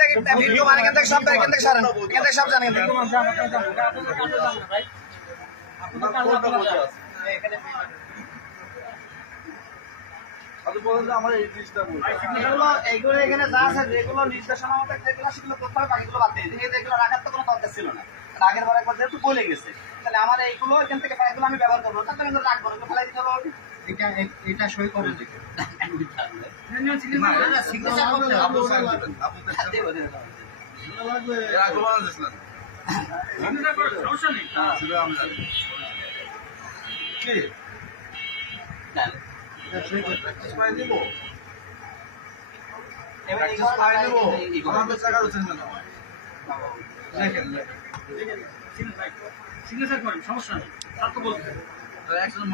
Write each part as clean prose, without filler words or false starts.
থেকে ভিডিও মানে এখান থেকে সব সারেন, এখান থেকে সব জানেন। এইগুলো এখানে যা আছে যেগুলো নির্দেশনা মতো যেগুলো সেগুলো করতে হবে, বাকিগুলো বাদ দিয়ে দিই। এগুলো রাখার তো কোনো দরকার ছিল না, আগের বার একবার যেহেতু বলে গেছে, তাহলে আমার এইগুলো এখান থেকে প্রায়গুলো আমি ব্যবহার করবো, তাহলে কিন্তু রাখবো না, ফেলাই দিতে হবে। এটা সই করবে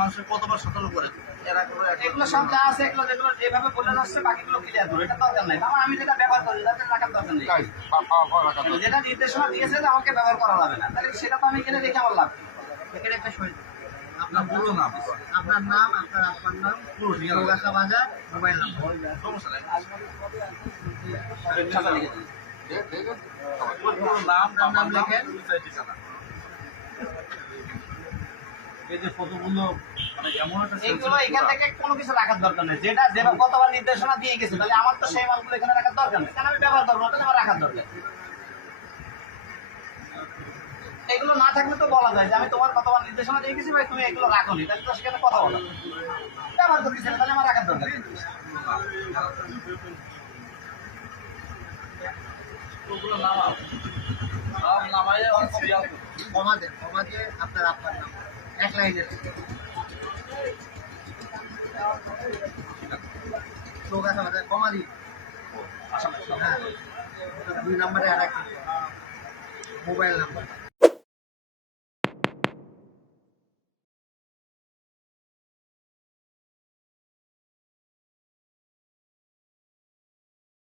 মানুষের কতবার সতর্ক করে এগুলো সব যা আছে এগুলো যেগুলো যেভাবে বলে যাচ্ছে বাকিগুলো ক্লিয়ার করো, এটা দরকার নাই। আমার আমি যেটা ব্যবহার করি যাতে রাখার দরকার নেই, যেটা নির্দেশনা দিয়েছে যে আমাকে ব্যবহার করা যাবে না, তাহলে সেটা তো আমি এখানে দেখে আমার লাভ। এখানে একটা সই আপনার পুরো নাম, আপনার নাম, আপনার আব্বার নাম, চৌগাছা বাজার, মোবাইল নাম্বার, সমস্যা নাই। নাম লিখেন। এই যে কতগুলো মানে এমন একটা এইগুলো এখান থেকে কোনো কিছু রাখার দরকার নেই, যেটা যেভাবে কতবার নির্দেশনা দিয়ে গেছে, তাহলে আমার তো সেই মালগুলো এখানে রাখার দরকার নেই, কারণ আমি ব্যবহার করবো না, তাহলে আমার রাখার দরকার। এগুলো না থাকলে তো বলা যায় যে আমি তোমার কতবার নির্দেশনা দিয়ে গেছি ভাই, তুমি এগুলো রাখো নি, তাহলে তো সেখানে কথা বলো, ব্যবহার করতেছি না, তাহলে আমার রাখার দরকার। ওগুলো নামাও, নামাইয়া কমা দেন, কমা দিয়ে আপনার আব্বার নাম এক লাইনের চৌগাছা বাজার কমা দিন। হ্যাঁ, 2 নম্বরে আর এক মোবাইল নাম্বার।